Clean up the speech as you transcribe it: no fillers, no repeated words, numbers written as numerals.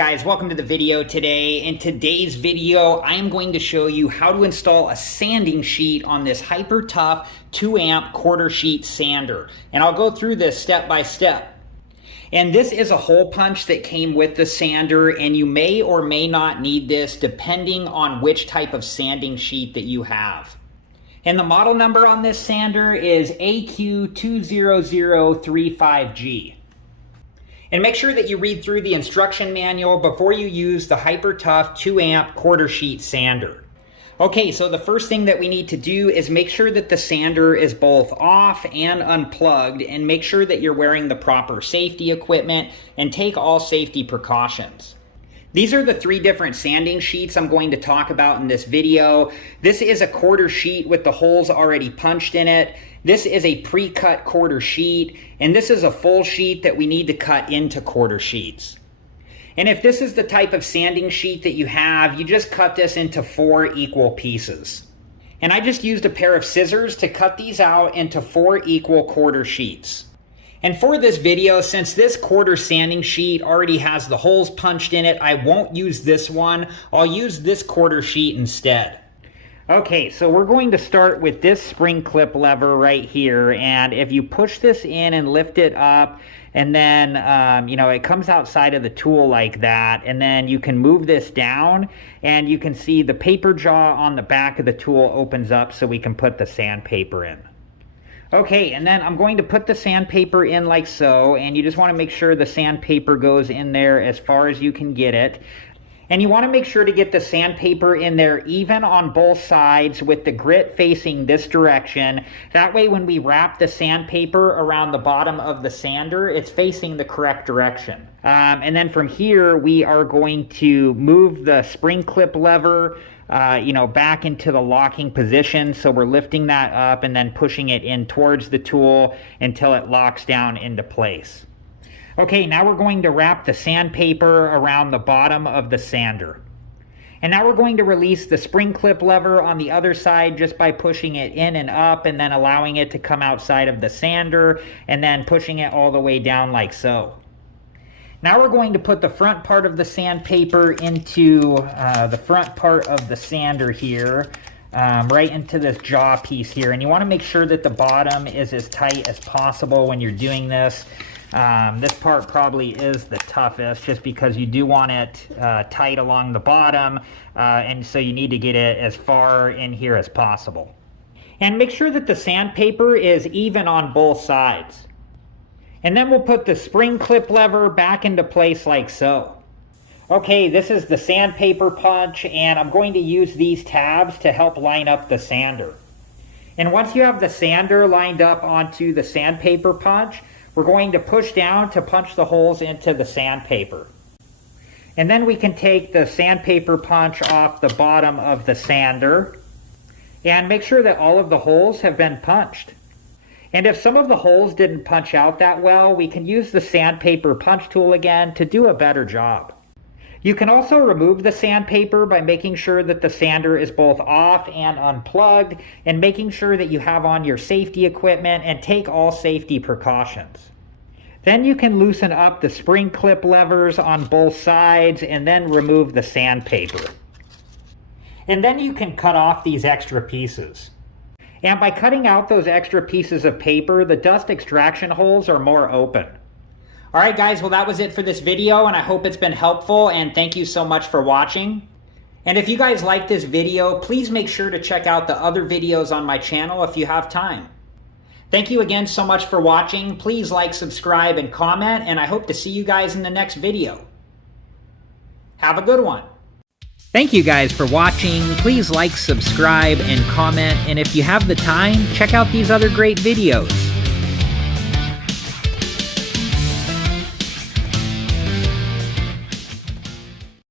guys, welcome to the video today. In today's video, I am going to show you how to install a sanding sheet on this hyper tough 2-amp quarter sheet sander. And I'll go through this step by step. And this is a hole punch that came with the sander, and you may or may not need this depending on which type of sanding sheet that you have. And the model number on this sander is AQ20035G. And make sure that you read through the instruction manual before you use the hyper tough 2-amp quarter sheet sander. Okay, so the first thing that we need to do is make sure that the sander is both off and unplugged, and make sure that you're wearing the proper safety equipment and take all safety precautions. These are the 3 different sanding sheets I'm going to talk about in this video. This is a quarter sheet with the holes already punched in it. This is a pre-cut quarter sheet, and this is a full sheet that we need to cut into quarter sheets. And if this is the type of sanding sheet that you have, you just cut this into 4 equal pieces. And I just used a pair of scissors to cut these out into 4 equal quarter sheets. And for this video, since this quarter sanding sheet already has the holes punched in it, I won't use this one. I'll use this quarter sheet instead. Okay, so we're going to start with this spring clip lever right here, and if you push this in and lift it up, and then, it comes outside of the tool like that, and then you can move this down, and you can see the paper jaw on the back of the tool opens up so we can put the sandpaper in. Okay, and then I'm going to put the sandpaper in like so, and you just want to make sure the sandpaper goes in there as far as you can get it. And you want to make sure to get the sandpaper in there even on both sides with the grit facing this direction. That way when we wrap the sandpaper around the bottom of the sander, it's facing the correct direction. And then from here, we are going to move the spring clip lever back into the locking position. So we're lifting that up and then pushing it in towards the tool until it locks down into place. Okay, now we're going to wrap the sandpaper around the bottom of the sander. And now we're going to release the spring clip lever on the other side just by pushing it in and up and then allowing it to come outside of the sander and then pushing it all the way down like so. Now we're going to put the front part of the sandpaper into the front part of the sander here, right into this jaw piece here. And you want to make sure that the bottom is as tight as possible when you're doing this. This part probably is the toughest just because you do want it tight along the bottom, and so you need to get it as far in here as possible. And make sure that the sandpaper is even on both sides. And then we'll put the spring clip lever back into place like so. Okay, this is the sandpaper punch, and I'm going to use these tabs to help line up the sander. And once you have the sander lined up onto the sandpaper punch, we're going to push down to punch the holes into the sandpaper. And then we can take the sandpaper punch off the bottom of the sander and make sure that all of the holes have been punched. And if some of the holes didn't punch out that well, we can use the sandpaper punch tool again to do a better job. You can also remove the sandpaper by making sure that the sander is both off and unplugged, and making sure that you have on your safety equipment and take all safety precautions. Then you can loosen up the spring clip levers on both sides and then remove the sandpaper. And then you can cut off these extra pieces. And by cutting out those extra pieces of paper, the dust extraction holes are more open. Alright guys, well that was it for this video, and I hope it's been helpful, and thank you so much for watching. And if you guys like this video, please make sure to check out the other videos on my channel if you have time. Thank you again so much for watching. Please like, subscribe, and comment, and I hope to see you guys in the next video. Have a good one. Thank you guys for watching. Please like, subscribe, and comment, and if you have the time, check out these other great videos.